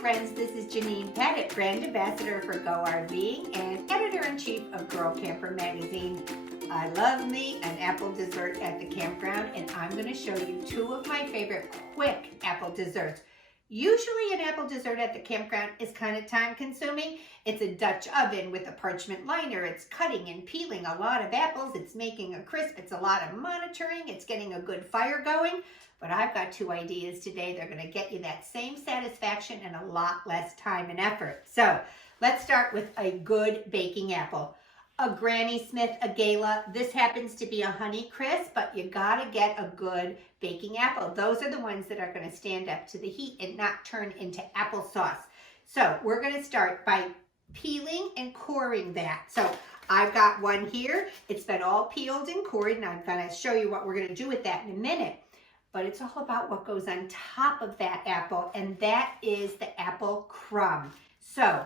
friends, this is Janine Pettit, brand ambassador for Go RVing and editor-in-chief of Girl Camper magazine. I love me an apple dessert at the campground, and I'm going to show you two of my favorite quick apple desserts. Usually an apple dessert at the campground is kind of time consuming. It's a Dutch oven with a parchment liner. It's cutting and peeling a lot of apples. It's making a crisp. It's a lot of monitoring. It's getting a good fire going. But I've got two ideas today. They're going to get you that same satisfaction and a lot less time and effort. So let's start with a good baking apple. A Granny Smith, a Gala. This happens to be a Honey Crisp, but you gotta get a good baking apple. Those are the ones that are gonna stand up to the heat and not turn into applesauce. So we're gonna start by peeling and coring that. So I've got one here. It's been all peeled and cored, and I'm gonna show you what we're gonna do with that in a minute. But it's all about what goes on top of that apple, and that is the apple crumb. So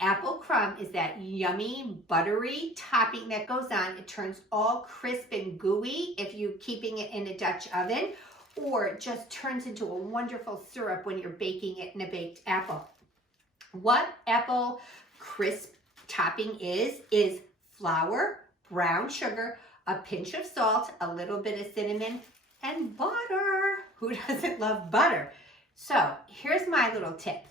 apple crumb is that yummy, buttery topping that goes on. It turns all crisp and gooey if you're keeping it in a Dutch oven, or it just turns into a wonderful syrup when you're baking it in a baked apple. What apple crisp topping is flour, brown sugar, a pinch of salt, a little bit of cinnamon, and butter. Who doesn't love butter? So here's my little tip.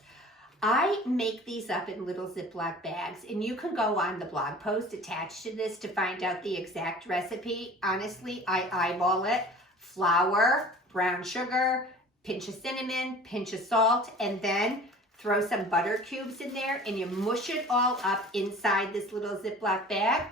I make these up in little Ziploc bags, and you can go on the blog post attached to this to find out the exact recipe. Honestly, I eyeball it. Flour, brown sugar, pinch of cinnamon, pinch of salt, and then throw some butter cubes in there, and you mush it all up inside this little Ziploc bag.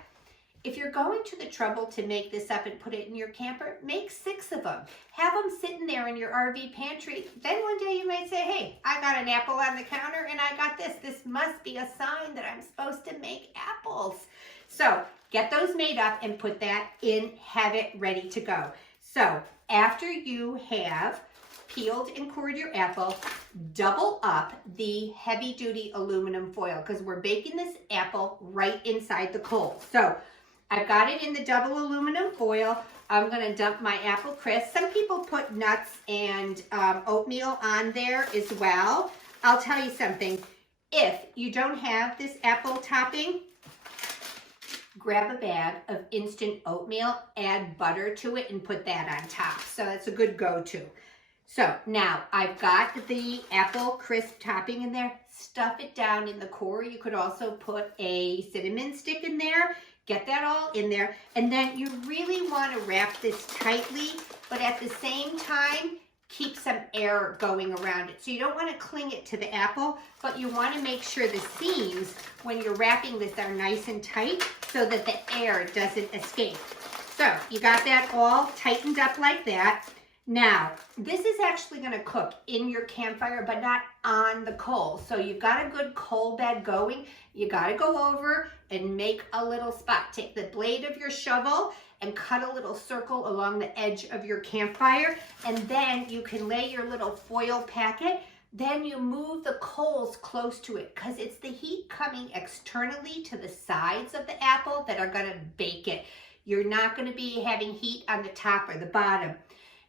If you're going to the trouble to make this up and put it in your camper, make 6 of them. Have them sitting there in your RV pantry. Then one day you might say, hey, I got an apple on the counter and I got this. This must be a sign that I'm supposed to make apples. So get those made up and put that in, have it ready to go. So after you have peeled and cored your apple, double up the heavy duty aluminum foil because we're baking this apple right inside the coal. So I've got it in the double aluminum foil. I'm going to dump my apple crisp. Some people put nuts and oatmeal on there as well. I'll tell you something. If you don't have this apple topping, grab a bag of instant oatmeal, add butter to it, and put that on top. So that's a good go-to. So now I've got the apple crisp topping in there. Stuff it down in the core. You could also put a cinnamon stick in there. Get that all in there, and then you really want to wrap this tightly, but at the same time, keep some air going around it. So you don't want to cling it to the apple, but you want to make sure the seams, when you're wrapping this, are nice and tight so that the air doesn't escape. So you got that all tightened up like that. Now, this is actually going to cook in your campfire, but not on the coal. So you've got a good coal bed going. You got to go over and make a little spot. Take the blade of your shovel and cut a little circle along the edge of your campfire. And then you can lay your little foil packet. Then you move the coals close to it because it's the heat coming externally to the sides of the apple that are going to bake it. You're not going to be having heat on the top or the bottom.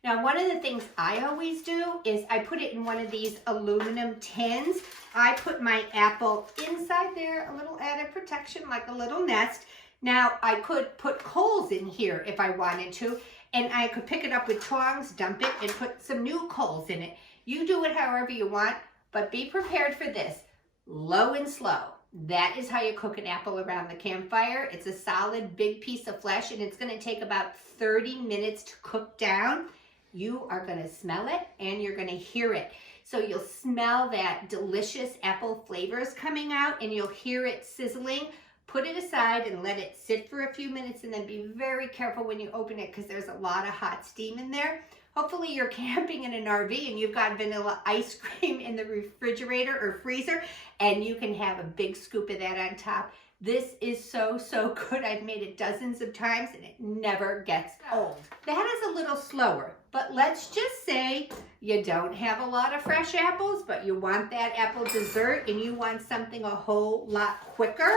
Now, one of the things I always do is I put it in one of these aluminum tins. I put my apple inside there, a little added protection, like a little nest. Now, I could put coals in here if I wanted to, and I could pick it up with tongs, dump it, and put some new coals in it. You do it however you want, but be prepared for this. Low and slow. That is how you cook an apple around the campfire. It's a solid, big piece of flesh, and it's going to take about 30 minutes to cook down. You are going to smell it and you're going to hear it. So you'll smell that delicious apple flavors coming out and you'll hear it sizzling. Put it aside and let it sit for a few minutes, and then be very careful when you open it because there's a lot of hot steam in there. Hopefully you're camping in an RV and you've got vanilla ice cream in the refrigerator or freezer, and you can have a big scoop of that on top. This is so, so good. I've made it dozens of times and it never gets old. That is a little slower, but let's just say you don't have a lot of fresh apples, but you want that apple dessert and you want something a whole lot quicker.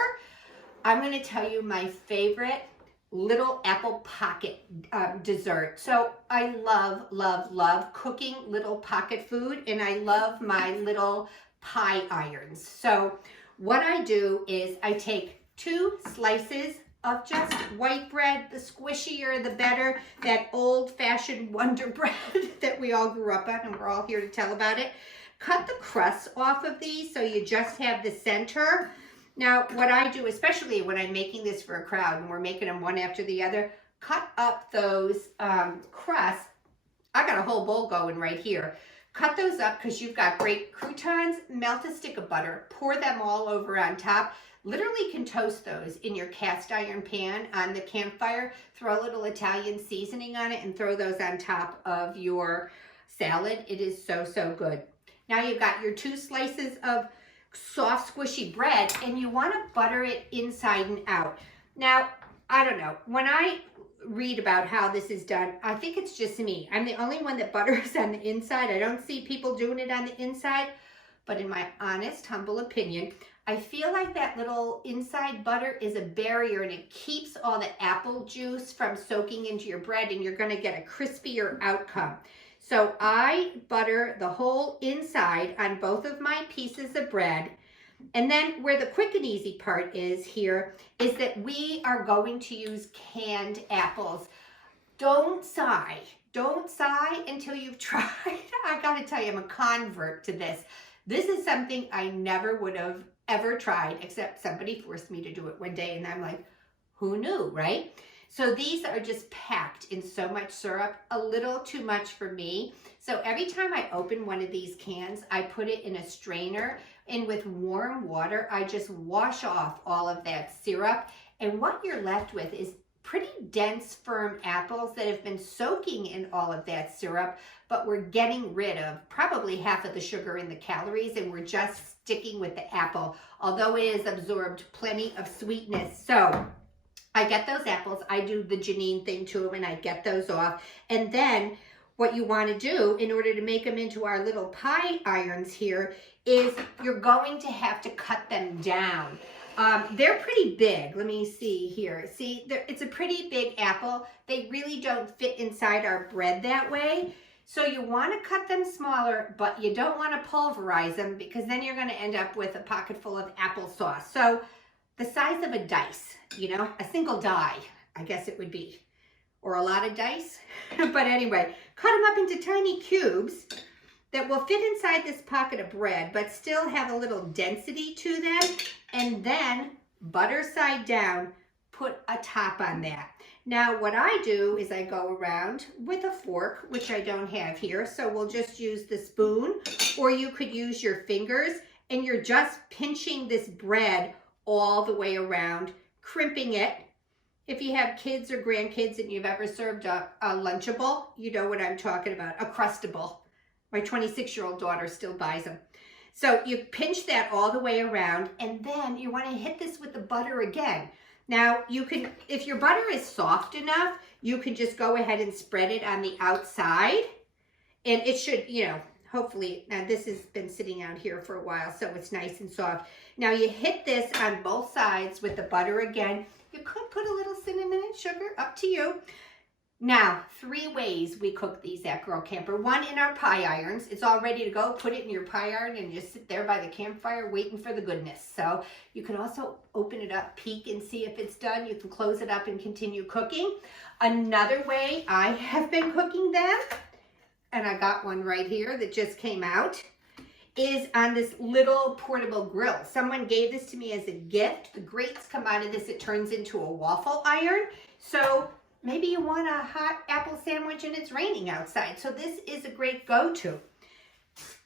I'm going to tell you my favorite little apple pocket dessert. So I love, love, love cooking little pocket food, and I love my little pie irons. So what I do is I take 2 slices of just white bread, the squishier the better, that old-fashioned Wonder Bread that we all grew up on and we're all here to tell about it. Cut the crust off of these so you just have the center. Now what I do, especially when I'm making this for a crowd and we're making them one after the other, cut up those crusts. I got a whole bowl going right here. Cut those up because you've got great croutons, melt a stick of butter, pour them all over on top. Literally can toast those in your cast iron pan on the campfire, throw a little Italian seasoning on it and throw those on top of your salad. It is so, so good. Now you've got your 2 slices of soft, squishy bread and you want to butter it inside and out. Now, I don't know, when I read about how this is done, I think it's just me. I'm the only one that butters on the inside. I don't see people doing it on the inside, but in my honest, humble opinion, I feel like that little inside butter is a barrier and it keeps all the apple juice from soaking into your bread and you're going to get a crispier outcome. So I butter the whole inside on both of my pieces of bread. And then where the quick and easy part is here is that we are going to use canned apples. Don't sigh. Don't sigh until you've tried. I gotta tell you, I'm a convert to this. This is something I never would have ever tried, except somebody forced me to do it one day and I'm like, who knew, right? So these are just packed in so much syrup, a little too much for me. So every time I open one of these cans, I put it in a strainer and with warm water, I just wash off all of that syrup. And what you're left with is pretty dense, firm apples that have been soaking in all of that syrup, but we're getting rid of probably half of the sugar and the calories, and we're just sticking with the apple, although it has absorbed plenty of sweetness. So I get those apples, I do the Janine thing to them, and I get those off. And then what you want to do in order to make them into our little pie irons here is you're going to have to cut them down. They're pretty big. Let me see here. See, it's a pretty big apple. They really don't fit inside our bread that way. So you want to cut them smaller, but you don't want to pulverize them because then you're going to end up with a pocket full of applesauce. So the size of a dice, you know, a single die, I guess it would be, or a lot of dice. But anyway, cut them up into tiny cubes that will fit inside this pocket of bread, but still have a little density to them. And then butter side down, put a top on that. Now what I do is I go around with a fork, which I don't have here, so we'll just use the spoon, or you could use your fingers, and you're just pinching this bread all the way around, crimping it. If you have kids or grandkids and you've ever served a Lunchable, you know what I'm talking about, a Crustable. My 26-year-old daughter still buys them. So you pinch that all the way around, and then you want to hit this with the butter again. Now you can, if your butter is soft enough, you can just go ahead and spread it on the outside, and it should, you know, hopefully, now this has been sitting out here for a while, so it's nice and soft. Now you hit this on both sides with the butter again. You could put a little cinnamon and sugar, up to you. Now, 3 ways we cook these at Girl Camper. 1, in our pie irons. It's all ready to go. Put it in your pie iron and just sit there by the campfire waiting for the goodness. So you can also open it up, peek and see if it's done. You can close it up and continue cooking. Another way I have been cooking them, and I got one right here that just came out, is on this little portable grill. Someone gave this to me as a gift. The grates come out of this. It turns into a waffle iron. So maybe you want a hot apple sandwich and it's raining outside. So this is a great go-to.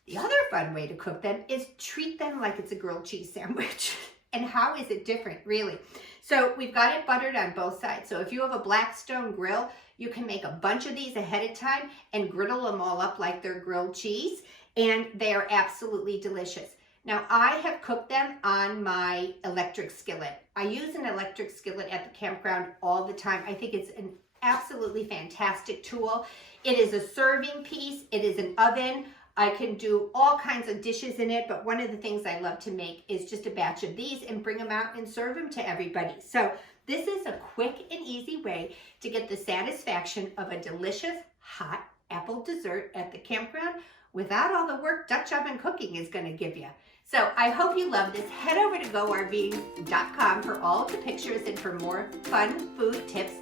The other fun way to cook them is treat them like it's a grilled cheese sandwich. And how is it different, really? So we've got it buttered on both sides. So if you have a Blackstone grill, you can make a bunch of these ahead of time and griddle them all up like they're grilled cheese. And they are absolutely delicious. Now, I have cooked them on my electric skillet. I use an electric skillet at the campground all the time. I think it's an absolutely fantastic tool. It is a serving piece. It is an oven. I can do all kinds of dishes in it, but one of the things I love to make is just a batch of these and bring them out and serve them to everybody. So this is a quick and easy way to get the satisfaction of a delicious hot apple dessert at the campground without all the work Dutch oven cooking is going to give you. So I hope you love this. Head over to GoRVing.com for all of the pictures and for more fun food tips.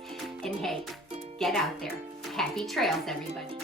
And hey, get out there. Happy trails, everybody.